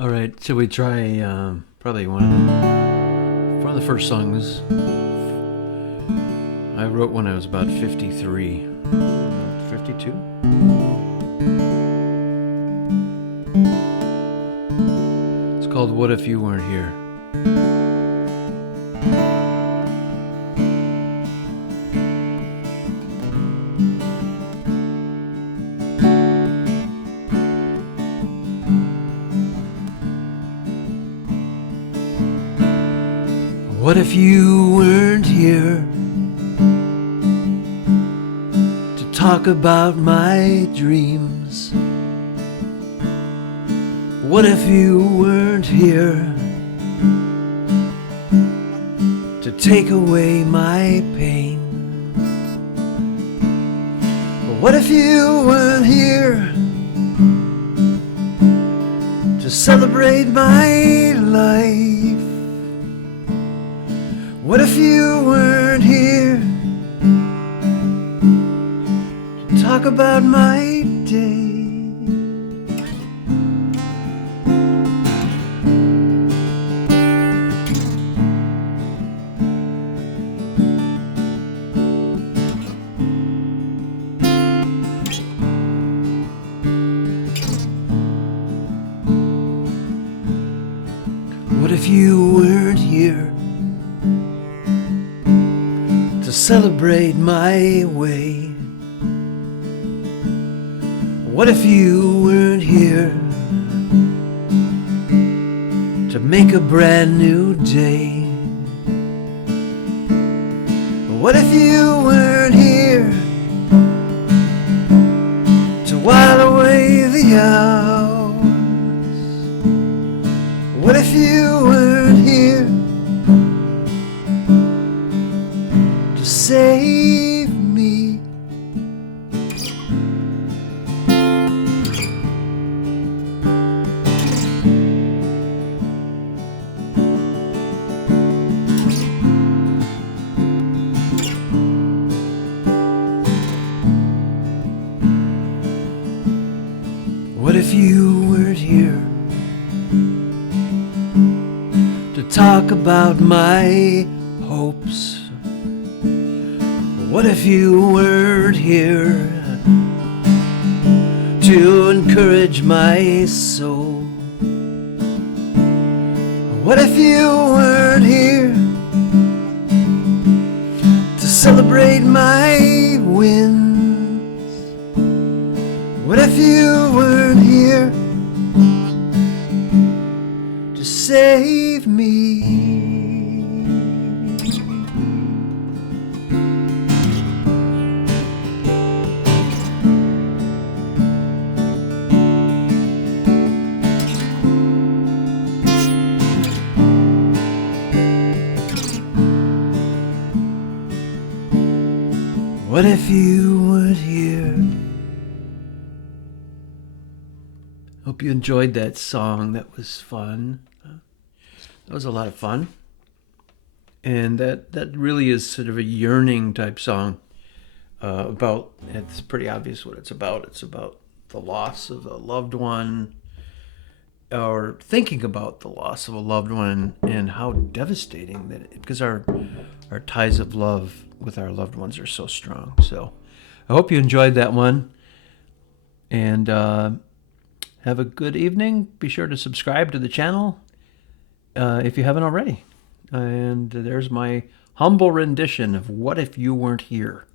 All right, so we try probably one of the first songs I wrote when I was about 53. 52? It's called What If You Weren't Here? What if you weren't here to talk about my dreams? What if you weren't here to take away my pain? What if you weren't here to celebrate my life? What if you weren't here to talk about my day? What if you weren't here to celebrate my way? What if you weren't here to make a brand new day? What if you weren't here to while away the hours? What if you weren't here to save me? What if you weren't here to talk about my hopes? What if you weren't here to encourage my soul? What if you weren't here to celebrate my wins? What if you weren't here to save me? What if you weren't here? Hope you enjoyed that song. That was fun. That was a lot of fun. And that really is sort of a yearning type song about, it's pretty obvious what it's about. It's about the loss of a loved one, or thinking about the loss of a loved one, and how devastating that because our ties of love with our loved ones are so strong. So I hope you enjoyed that one, and have a good evening. Be sure to subscribe to the channel if you haven't already. And there's my humble rendition of What If You Weren't Here.